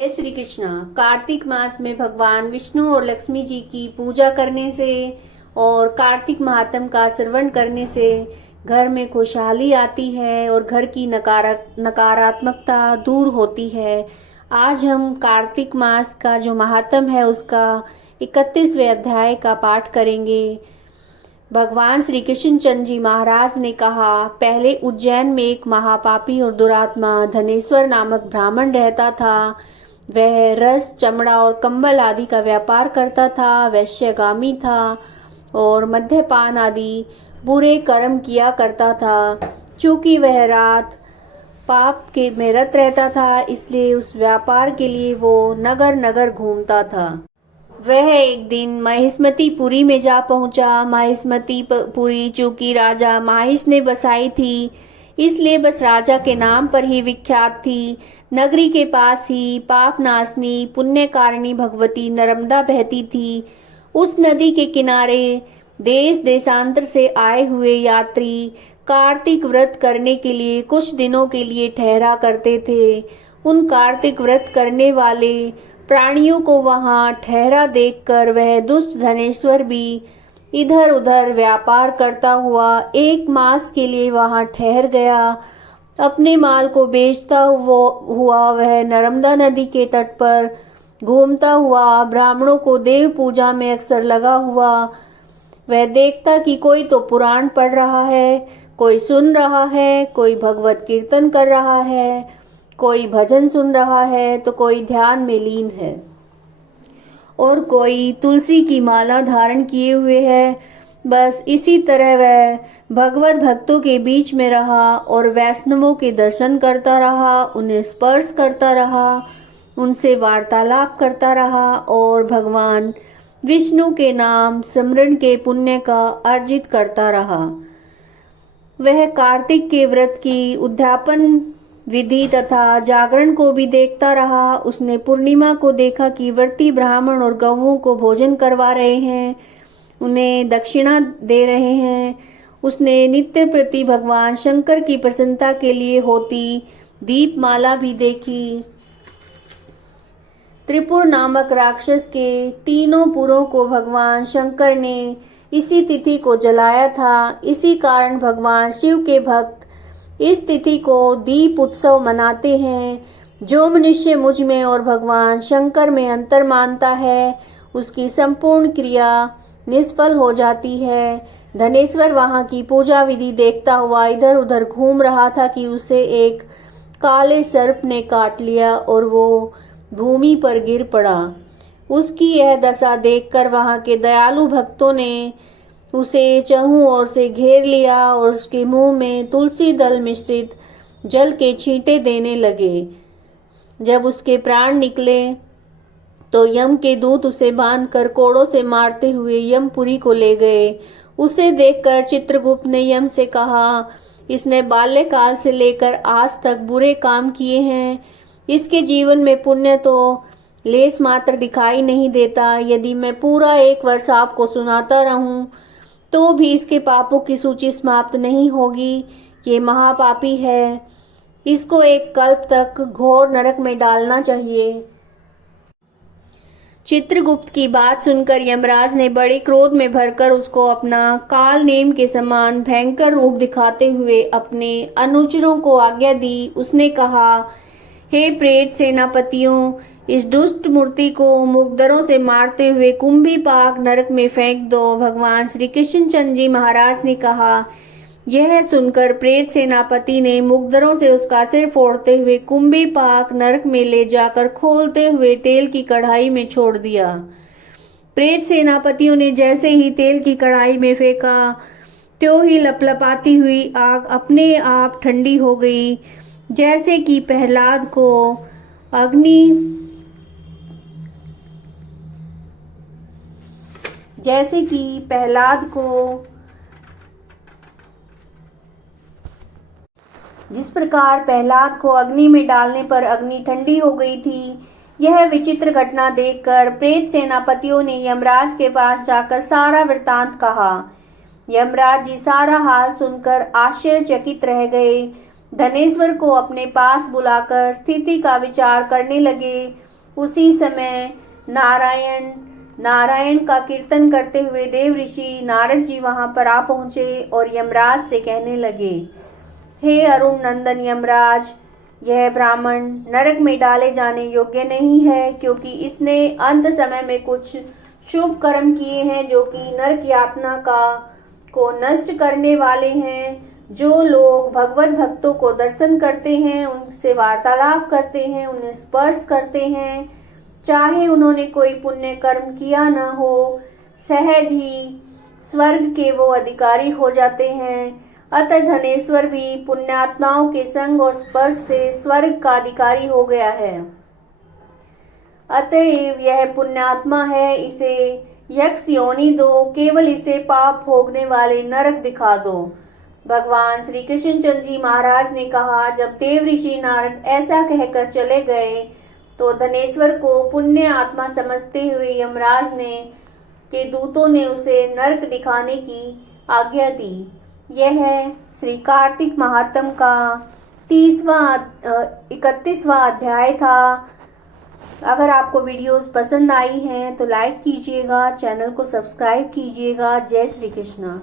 जय श्री कृष्ण। कार्तिक मास में भगवान विष्णु और लक्ष्मी जी की पूजा करने से और कार्तिक महात्म का श्रवण करने से घर में खुशहाली आती है और घर की नकारात्मकता दूर होती है। आज हम कार्तिक मास का जो महात्म है उसका 31वें अध्याय का पाठ करेंगे। भगवान श्री कृष्ण चंद्र जी महाराज ने कहा, पहले उज्जैन में एक महापापी और दुरात्मा धनेश्वर नामक ब्राह्मण रहता था। वह रस, चमड़ा और कंबल आदि का व्यापार करता था। वैश्यगामी था और मद्यपान आदि बुरे कर्म किया करता था। चूंकि वह रात पाप के में रत रहता था, इसलिए उस व्यापार के लिए वो नगर नगर घूमता था। वह एक दिन महिष्मतीपुरी में जा पहुंचा। महिष्मतीपुरी चूंकि राजा माहिष ने बसाई थी, इसलिए बस राजा के नाम पर ही विख्यात थी। नगरी के पास ही पापनाशनी पुण्यकारिणी भगवती नर्मदा बहती थी। उस नदी के किनारे देश देशांतर से आए हुए यात्री कार्तिक व्रत करने के लिए कुछ दिनों के लिए ठहरा करते थे। उन कार्तिक व्रत करने वाले प्राणियों को वहां ठहरा देखकर वह दुष्ट धनेश्वर भी इधर उधर व्यापार करता हुआ 1 मास के लिए वहां ठहर गया। अपने माल को बेचता हुआ वह नर्मदा नदी के तट पर घूमता हुआ ब्राह्मणों को देव पूजा में अक्सर लगा हुआ। वह देखता कि कोई तो पुराण पढ़ रहा है, कोई सुन रहा है, कोई भगवत कीर्तन कर रहा है, कोई भजन सुन रहा है, तो कोई ध्यान में लीन है और कोई तुलसी की माला धारण किए हुए है। बस इसी तरह वह भगवत भक्तों के बीच में रहा और वैष्णवों के दर्शन करता रहा, उन्हें स्पर्श करता रहा, उनसे वार्तालाप करता रहा और भगवान विष्णु के नाम स्मरण के पुण्य का अर्जित करता रहा। वह कार्तिक के व्रत की उद्यापन विधि तथा जागरण को भी देखता रहा। उसने पूर्णिमा को देखा कि व्रती ब्राह्मण और गौओं को भोजन करवा रहे हैं, उन्हें दक्षिणा दे रहे हैं। उसने नित्य प्रति भगवान शंकर की प्रसन्नता के लिए होती दीपमाला भी देखी। त्रिपुर नामक राक्षस के 3 पुरों को भगवान शंकर ने इसी तिथि को जलाया था। इसी कारण भगवान शिव के भक्त इस तिथि को दीप उत्सव मनाते हैं। जो मनुष्य मुझ में और भगवान शंकर में अंतर मानता है, उसकी संपूर्ण क्रिया निष्फल हो जाती है। धनेश्वर वहां की पूजा विधि देखता हुआ इधर उधर घूम रहा था कि उसे एक काले सर्प ने काट लिया और वो भूमि पर गिर पड़ा। उसकी यह दशा देखकर वहां के दयालु भक्तों ने उसे चहुं ओर से घेर लिया और उसके मुंह में तुलसी दल मिश्रित जल के छींटे देने लगे। जब उसके प्राण निकले तो यम के दूत उसे बांधकर कोड़ों से मारते हुए यमपुरी को ले गए। उसे देखकर चित्रगुप्त ने यम से कहा, इसने बाल्यकाल से लेकर आज तक बुरे काम किए हैं। इसके जीवन में पुण्य तो लेस मात्र दिखाई नहीं देता। यदि मैं पूरा 1 वर्ष आपको सुनाता रहूं तो भी इसके पापों की सूची समाप्त नहीं होगी। ये महापापी है, इसको 1 कल्प तक घोर नरक में डालना चाहिए। चित्रगुप्त की बात सुनकर यमराज ने बड़े क्रोध में भरकर उसको अपना काल नेम के समान भयंकर रूप दिखाते हुए अपने अनुचरों को आज्ञा दी। उसने कहा, हे प्रेत सेनापतियों, इस दुष्ट मूर्ति को मुकदरों से मारते हुए कुंभी पाक नरक में फेंक दो। भगवान श्री कृष्ण चंद्र जी महाराज ने कहा। यह सुनकर प्रेत सेनापति ने मुकदरों से उसका सिर फोड़ते हुए कुंभी पाक नरक में ले जाकर खोलते हुए तेल की कढ़ाई में छोड़ दिया। प्रेत सेनापतियों ने जैसे ही तेल की कढ़ाई में फेंका, त्यों ही लपलपाती हुई आग अपने आप ठंडी हो गई। जैसे कि प्रहलाद को जिस प्रकार प्रहलाद को अग्नि में डालने पर अग्नि ठंडी हो गई थी। यह विचित्र घटना देखकर प्रेत सेनापतियों ने यमराज के पास जाकर सारा वृतांत कहा। यमराज जी सारा हाल सुनकर आश्चर्यचकित रह गए। धनेश्वर को अपने पास बुलाकर स्थिति का विचार करने लगे। उसी समय नारायण का कीर्तन करते हुए देव ऋषि नारद जी वहां पर आ पहुंचे और यमराज से कहने लगे, हे अरुण नंदन यमराज, यह ब्राह्मण नरक में डाले जाने योग्य नहीं है, क्योंकि इसने अंत समय में कुछ शुभ कर्म किए हैं जो कि नरक यातना को नष्ट करने वाले हैं। जो लोग भगवत भक्तों को दर्शन करते हैं, उनसे वार्तालाप करते हैं, उन्हें स्पर्श करते हैं, चाहे उन्होंने कोई पुण्य कर्म किया न हो, सहज ही स्वर्ग के वो अधिकारी हो जाते हैं। अतः धनेश्वर भी पुण्यात्माओं के संग और स्पर्श से स्वर्ग का अधिकारी हो गया है। अतएव यह पुण्यात्मा है, इसे यक्ष योनि दो, केवल इसे पाप भोगने वाले नरक दिखा दो। भगवान श्री कृष्णचंद्र जी महाराज ने कहा, जब देव ऋषि नारद ऐसा कहकर चले गए तो धनेश्वर को पुण्य आत्मा समझते हुए यमराज के दूतों ने उसे नरक दिखाने की आज्ञा दी। यह श्री कार्तिक महात्म का 31वां अध्याय था। अगर आपको वीडियोस पसंद आई हैं तो लाइक कीजिएगा, चैनल को सब्सक्राइब कीजिएगा। जय श्री कृष्ण।